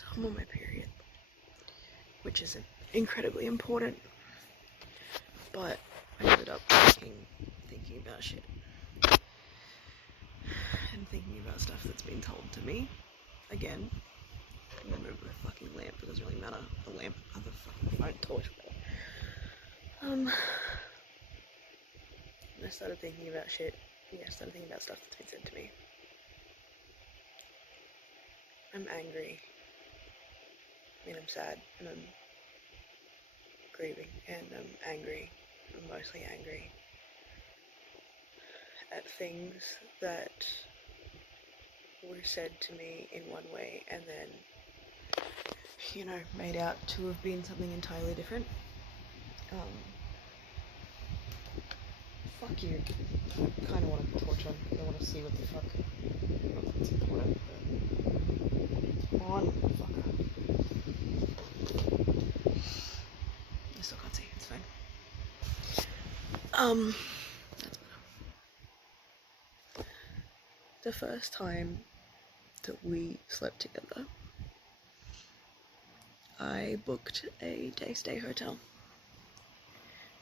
So I'm on my period, which isn't incredibly important, but I ended up thinking about shit. And thinking about stuff that's been told to me. Again, remember the fucking lamp, it doesn't really matter. The lamp, other fucking phone torch. And I started thinking about shit. Yeah, I started thinking about stuff that's been said to me. I'm angry. I mean, I'm sad, and I'm grieving, and I'm angry. I'm mostly angry at things that were said to me in one way and then, you know, made out to have been something entirely different. Fuck you. I kind of want to torch him because I want to see what the fuck. Oh, that's important. Come on, fucker. I still can't see. It's fine. That's better. The first time that we slept together, I booked a day stay hotel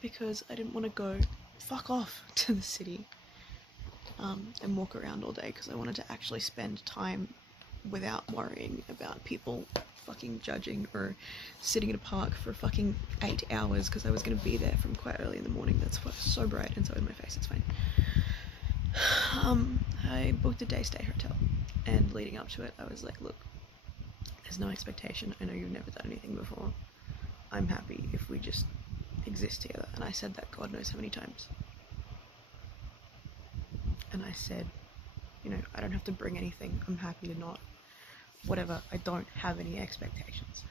because I didn't want to go fuck off to the city and walk around all day because I wanted to actually spend time without worrying about people fucking judging or sitting in a park for fucking 8 hours because I was going to be there from quite early in the morning. That's so bright and so in my face, it's fine. I booked a day stay hotel, and leading up to it I was like, look, there's no expectation, I know you've never done anything before, I'm happy if we just exist together. And I said that God knows how many times. And I said, you know, I don't have to bring anything, I'm happy to not, whatever, I don't have any expectations.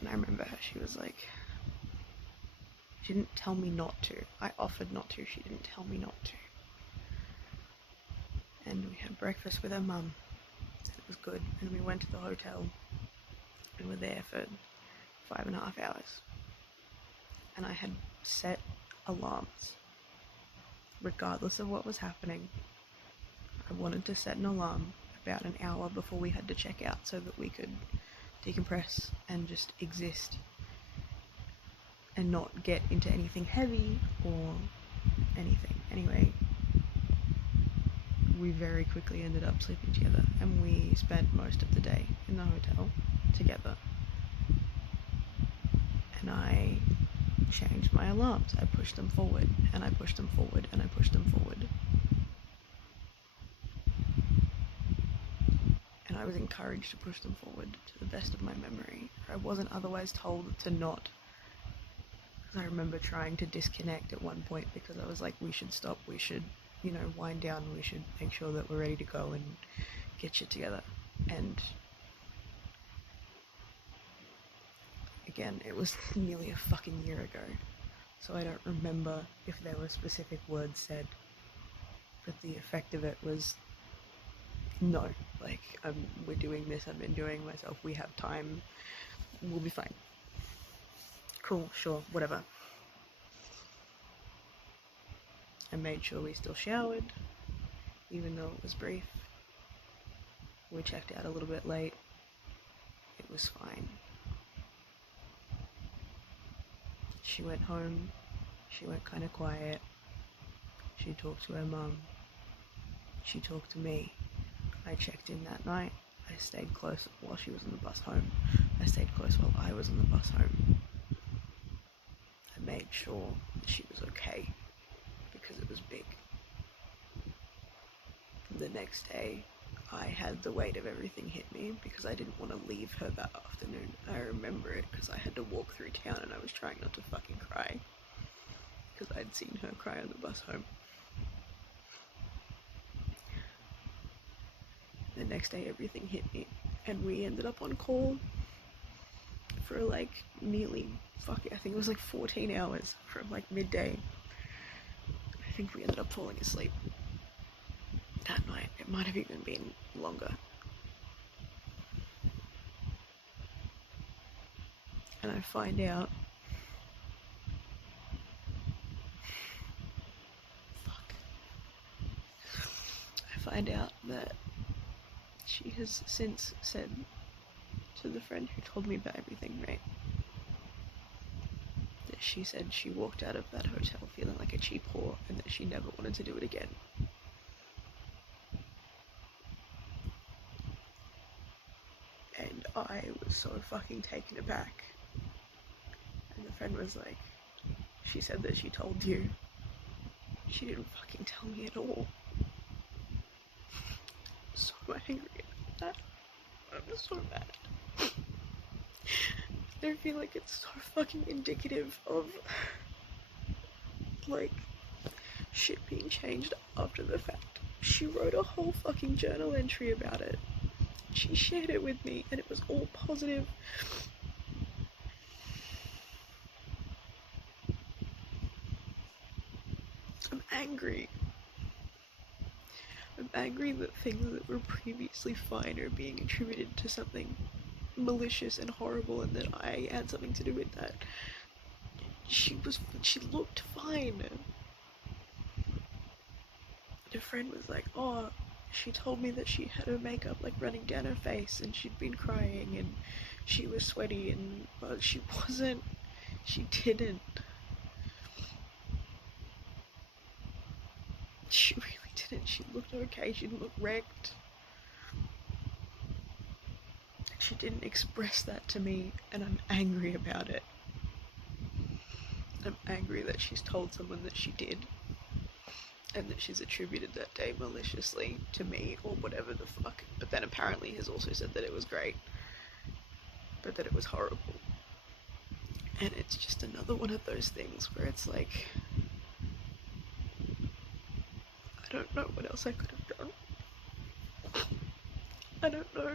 And I remember her, she was like, she didn't tell me not to, I offered not to, she didn't tell me not to. And we had breakfast with her mum, and it was good, and we went to the hotel and were there for 5.5 hours. And I had set alarms regardless of what was happening. I wanted to set an alarm about an hour before we had to check out so that we could decompress and just exist and not get into anything heavy or anything. Anyway, we very quickly ended up sleeping together, and we spent most of the day in the hotel together. And I changed my alarms. I pushed them forward, and I pushed them forward, and I pushed them forward. And I was encouraged to push them forward to the best of my memory. I wasn't otherwise told to not. Because I remember trying to disconnect at one point because I was like, we should stop, we should, you know, wind down, we should make sure that we're ready to go and get shit together. And again, it was nearly a fucking year ago, so I don't remember if there were specific words said, but the effect of it was no, like, we're doing this, I'm enjoying myself, we have time, we'll be fine. Cool, sure, whatever. I made sure we still showered, even though it was brief. We checked out a little bit late. It was fine. She went home. She went kind of quiet. She talked to her mum. She talked to me. I checked in that night. I stayed close while she was on the bus home. I stayed close while I was on the bus home. I made sure that she was okay because it was big. The next day, I had the weight of everything hit me because I didn't want to leave her that afternoon. I remember it because I had to walk through town and I was trying not to fucking cry because I'd seen her cry on the bus home. The next day everything hit me and we ended up on call for like nearly, I think it was like 14 hours from like midday. I think we ended up falling asleep that night. It might have even been longer. And I find out that she has since said So the friend who told me about everything, right? That she said she walked out of that hotel feeling like a cheap whore and that she never wanted to do it again. And I was so fucking taken aback. And the friend was like, she said that she told you. She didn't fucking tell me at all. I'm so angry about that. I'm so mad. I feel like it's so fucking indicative of, like, shit being changed after the fact. She wrote a whole fucking journal entry about it. She shared it with me and it was all positive. I'm angry. I'm angry that things that were previously fine are being attributed to something malicious and horrible and that I had something to do with that. She looked fine. And a friend was like, oh, she told me that she had her makeup like running down her face and she'd been crying and she was sweaty and, but she wasn't. She didn't. She really didn't. She looked okay. She didn't look wrecked. She didn't express that to me, and I'm angry about it. I'm angry that she's told someone that she did, and that she's attributed that day maliciously to me, or whatever the fuck, but then apparently has also said that it was great, but that it was horrible. And it's just another one of those things where it's like, I don't know what else I could have done. I don't know.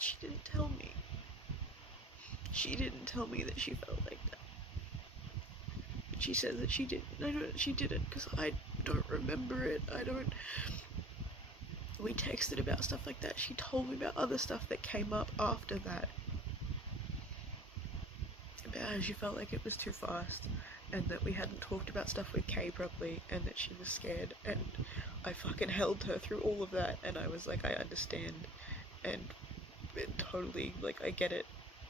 She didn't tell me. She didn't tell me that she felt like that. She said that she didn't. I know she didn't because I don't remember it. We texted about stuff like that. She told me about other stuff that came up after that. About how she felt like it was too fast and that we hadn't talked about stuff with Kay properly and that she was scared, and I fucking held her through all of that and I was like, I understand, and it totally, like, I get it,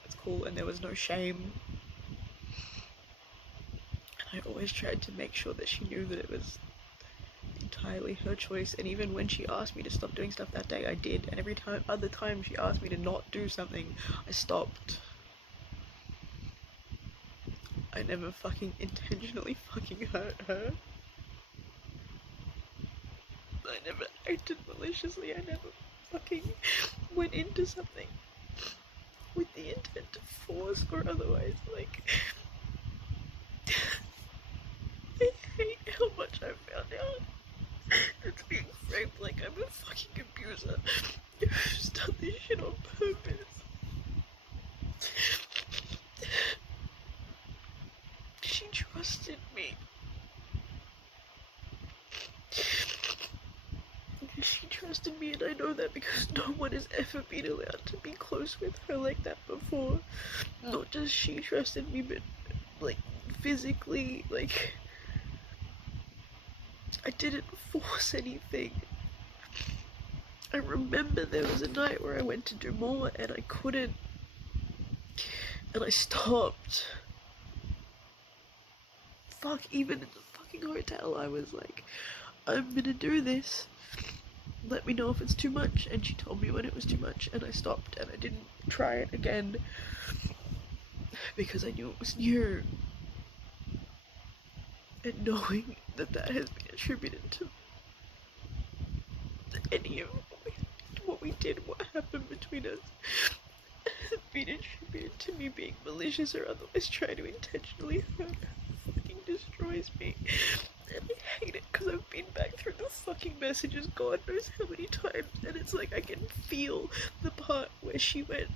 it's cool, and there was no shame. And I always tried to make sure that she knew that it was entirely her choice, and even when she asked me to stop doing stuff that day, I did, and every other time she asked me to not do something, I stopped. I never fucking intentionally fucking hurt her. I never acted maliciously. I never fucking went into something with the intent to force or otherwise. Like, I hate how much I found out. It's being framed like I'm a fucking abuser who's done this shit on purpose. She trusted me. She trusted me, and I know that because no one has ever been allowed to be close with her like that before. Not just she trusted me, but, like, physically, like, I didn't force anything. I remember there was a night where I went to do more, and I couldn't, and I stopped. Fuck, even in the fucking hotel, I was like, I'm gonna do this. Let me know if it's too much, and she told me when it was too much, and I stopped, and I didn't try it again because I knew it was new. And knowing that that has been attributed to any of what we did, what happened between us, has been attributed to me being malicious or otherwise trying to intentionally hurt her, fucking destroys me. And I hate it because I've been back through the fucking messages God knows how many times, and it's like I can feel the part where she went,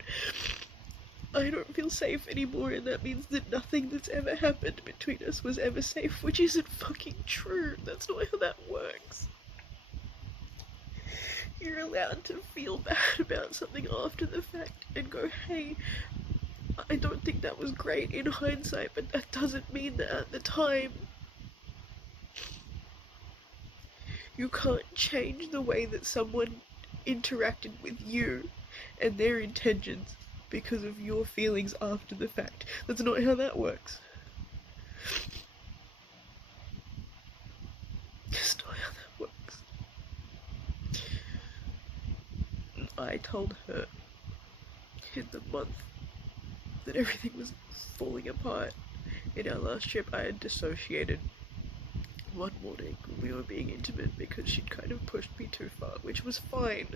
I don't feel safe anymore, and that means that nothing that's ever happened between us was ever safe, which isn't fucking true. That's not how that works. You're allowed to feel bad about something after the fact and go, hey, I don't think that was great in hindsight, but that doesn't mean that at the time You can't change the way that someone interacted with you and their intentions because of your feelings after the fact. That's not how that works. That's not how that works. I told her in the month that everything was falling apart. In our last trip, I had dissociated one morning when we were being intimate because she'd kind of pushed me too far, which was fine.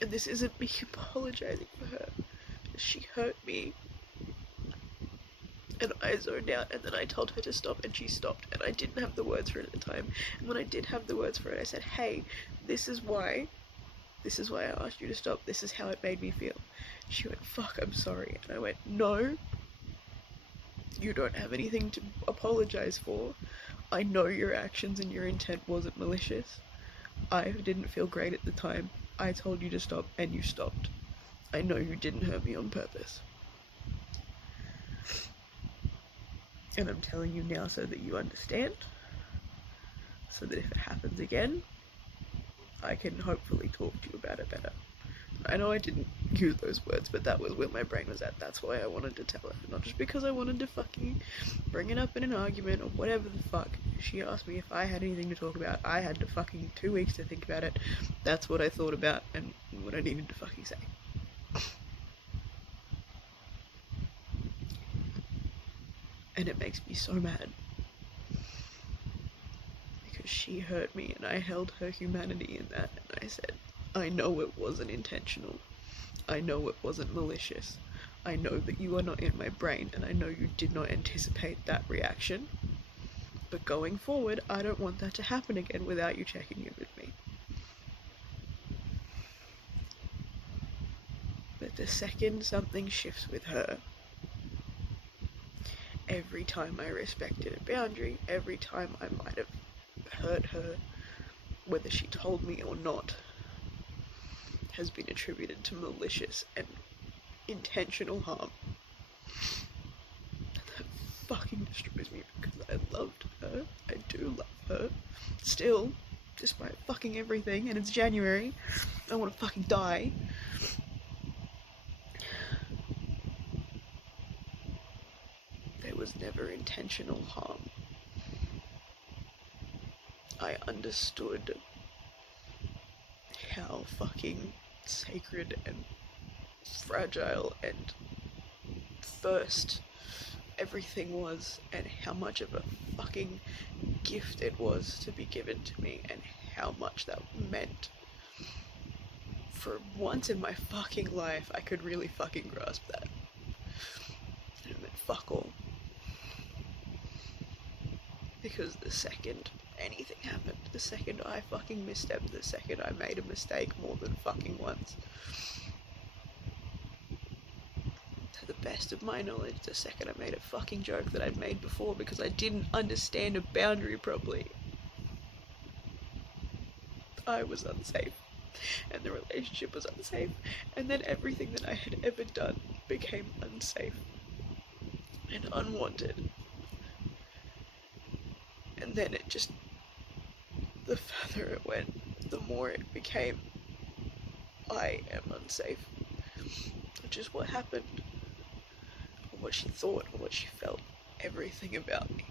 And this isn't me apologizing for her. She hurt me. And I zoned out, and then I told her to stop, and she stopped. And I didn't have the words for it at the time. And when I did have the words for it, I said, hey, this is why I asked you to stop. This is how it made me feel. She went, fuck, I'm sorry. And I went, no, you don't have anything to apologize for. I know your actions and your intent wasn't malicious. I didn't feel great at the time. I told you to stop, and you stopped. I know you didn't hurt me on purpose. And I'm telling you now so that you understand. So that if it happens again, I can hopefully talk to you about it better. I know I didn't use those words, but that was where my brain was at. That's why I wanted to tell her. Not just because I wanted to fucking bring it up in an argument or whatever the fuck. She asked me if I had anything to talk about. I had to fucking 2 weeks to think about it. That's what I thought about and what I needed to fucking say. And it makes me so mad. Because she hurt me and I held her humanity in that, and I said, I know it wasn't intentional. I know it wasn't malicious. I know that you are not in my brain, and I know you did not anticipate that reaction. But going forward, I don't want that to happen again without you checking in with me. But the second something shifts with her, every time I respected a boundary, every time I might have hurt her, whether she told me or not, has been attributed to malicious and intentional harm. That fucking destroys me because I loved her. I do love her. Still, despite fucking everything, and it's January, I want to fucking die. There was never intentional harm. I understood how fucking sacred and fragile and first everything was, and how much of a fucking gift it was to be given to me, and how much that meant. For once in my fucking life, I could really fucking grasp that. And it meant fuck all. Because the second anything happened, the second I fucking misstepped, the second I made a mistake more than fucking once, to the best of my knowledge, the second I made a fucking joke that I'd made before because I didn't understand a boundary properly, I was unsafe, and the relationship was unsafe, and then everything that I had ever done became unsafe and unwanted. And then it just, the further it went, the more it became, I am unsafe. Which is what happened, or what she thought, or what she felt, everything about me.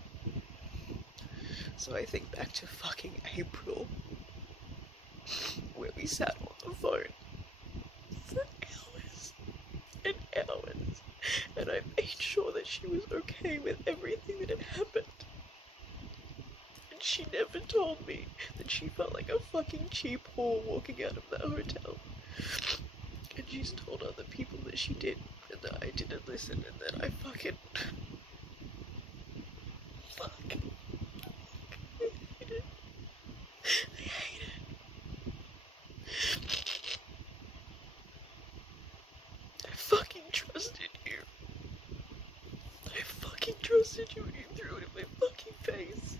So I think back to fucking April, where we sat on the phone for hours and hours, and I made sure that she was okay with everything that had happened. She never told me that she felt like a fucking cheap whore walking out of that hotel. And she's told other people that she did, and that I didn't listen, and that I fucking... Fuck. I hate it. I hate it. I fucking trusted you. I fucking trusted you, and you threw it in my fucking face.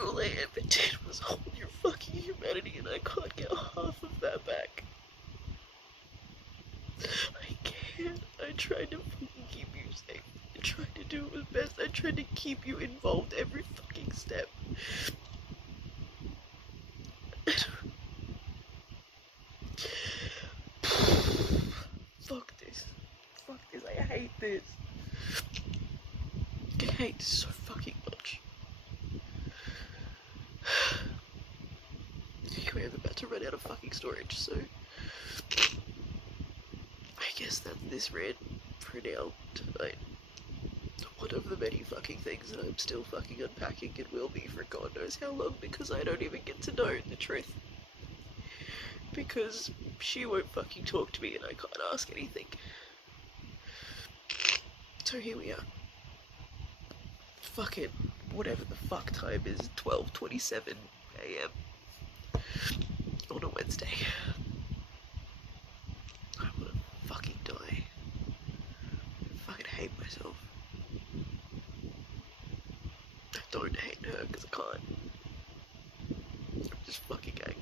All I ever did was hold your fucking humanity, and I can't get half of that back. I can't. I tried to fucking keep you safe. I tried to do my best. I tried to keep you involved every fucking step. Fuck this. Fuck this. I hate this. I hate this so fucking much. Anyway, I'm about to run out of fucking storage, so I guess that's this rant for now tonight. One of the many fucking things that I'm still fucking unpacking and will be for God knows how long, because I don't even get to know the truth. Because she won't fucking talk to me and I can't ask anything. So here we are. Fucking whatever the fuck time is, 12:27 AM on a Wednesday. I wanna fucking die. I fucking hate myself. I don't hate her because I can't. I'm just fucking angry.